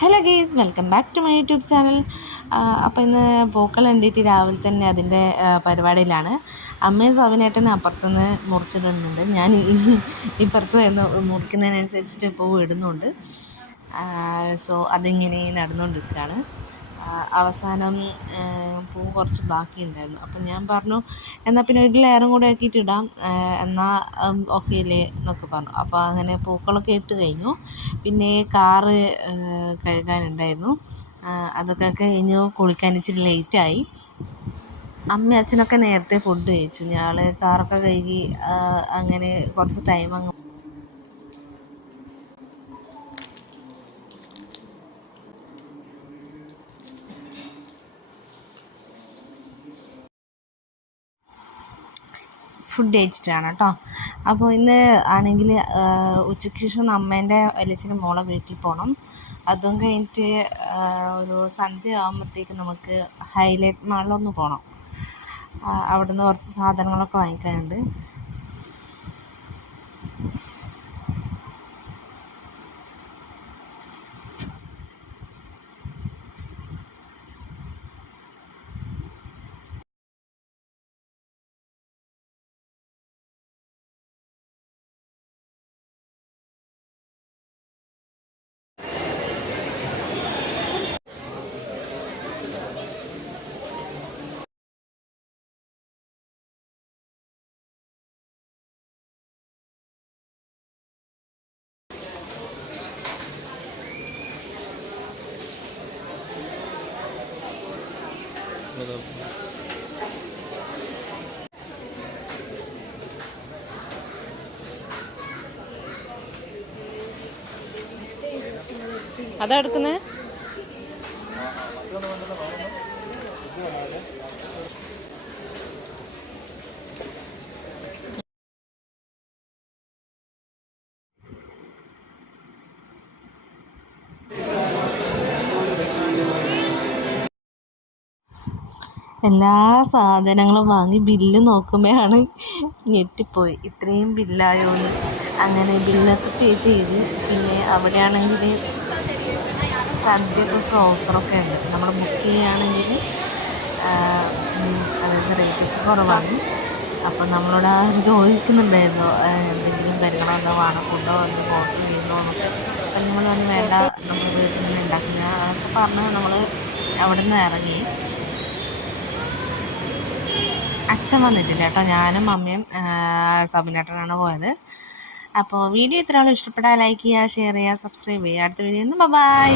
Hello guys, welcome back to my YouTube channel. അപ്പോൾ ഇന്ന് പൂക്കൾ കണ്ടിട്ട് രാവിലെ തന്നെ അതിൻ്റെ പരിപാടിയിലാണ്. അമ്മയും സവിനേട്ടനും അപ്പുറത്തുനിന്ന് മുറിച്ചിടുന്നുണ്ട്. ഞാൻ ഇപ്പുറത്ത് നിന്ന് മുറിക്കുന്നതിനനുസരിച്ചിട്ട് പൂ ഇടുന്നുണ്ട്. സോ അതിങ്ങനെ നടന്നുകൊണ്ടിരിക്കുകയാണ്. അവസാനം പൂ കുറച്ച് ബാക്കിയുണ്ടായിരുന്നു. അപ്പം ഞാൻ പറഞ്ഞു, എന്നാൽ പിന്നെ ഒരു ലെയറും കൂടെ ആക്കിയിട്ട് ഇടാം, എന്നാൽ ഓക്കെ അല്ലേ എന്നൊക്കെ പറഞ്ഞു. അപ്പോൾ അങ്ങനെ പൂക്കളൊക്കെ ഇട്ട് കഴിഞ്ഞു. പിന്നെ കാറ് കഴുകാനുണ്ടായിരുന്നു. അതൊക്കെ കഴിഞ്ഞു. കുളിക്കാൻ ഇച്ചിരി ലേറ്റായി. അമ്മയും അച്ഛനൊക്കെ നേരത്തെ ഫുഡ് കഴിച്ചു. ഞങ്ങൾ കാറൊക്കെ കഴുകി അങ്ങനെ കുറച്ച് ടൈം അങ്ങ് ഫുഡ് കഴിച്ചിട്ടാണ് കേട്ടോ. അപ്പോൾ ഇന്ന് ആണെങ്കിൽ ഉച്ചയ്ക്ക് ശേഷം അമ്മേൻ്റെ വലിയച്ഛൻ്റെ മോളെ വീട്ടിൽ പോകണം. അതും കഴിഞ്ഞിട്ട് ഒരു സന്ധ്യ ആകുമ്പോഴത്തേക്ക് നമുക്ക് ഹൈലൈറ്റ് മാളിലൊന്ന് പോകണം. അവിടുന്ന് കുറച്ച് സാധനങ്ങളൊക്കെ വാങ്ങിക്കാനുണ്ട്. അതാ എടുക്കുന്നത്. എല്ലാ സാധനങ്ങളും വാങ്ങി ബില്ല് നോക്കുമ്പോഴാണ് ഞെട്ടിപ്പോയി, ഇത്രയും ബില്ലായോ എന്ന്. അങ്ങനെ ബില്ലൊക്കെ പേ ചെയ്ത്. പിന്നെ അവിടെയാണെങ്കിൽ സദ്യക്കൊക്കെ ഓഫറൊക്കെ ഉണ്ട്. നമ്മൾ ബുക്ക് ചെയ്യുകയാണെങ്കിൽ അതായത് റേറ്റൊക്കെ കുറവാണ്. അപ്പം നമ്മളോട് ചോദിക്കുന്നുണ്ടായിരുന്നു, എന്തെങ്കിലും കാര്യങ്ങളോ എന്തോ വേണം, ഫുഡോ എന്തോ ഓർഡർ ചെയ്യുന്നോ എന്നൊക്കെ. അപ്പം നമ്മൾ പറഞ്ഞു വേണ്ട, നമ്മൾ വീട്ടിൽ നിന്ന് ഉണ്ടാക്കുന്ന അതൊക്കെ പറഞ്ഞ് നമ്മൾ അവിടെ നിന്ന് ഇറങ്ങി. അച്ഛൻ വന്നിട്ടില്ല കേട്ടോ. ഞാനും അമ്മയും സബിനേട്ടനാണ് പോയത്. അപ്പോൾ വീഡിയോ ഇത്ര ആളും ഇഷ്ടപ്പെട്ടാൽ ലൈക്ക് ചെയ്യുക, ഷെയർ ചെയ്യുക, സബ്സ്ക്രൈബ് ചെയ്യുക. അടുത്ത വീഡിയോ ബൈ.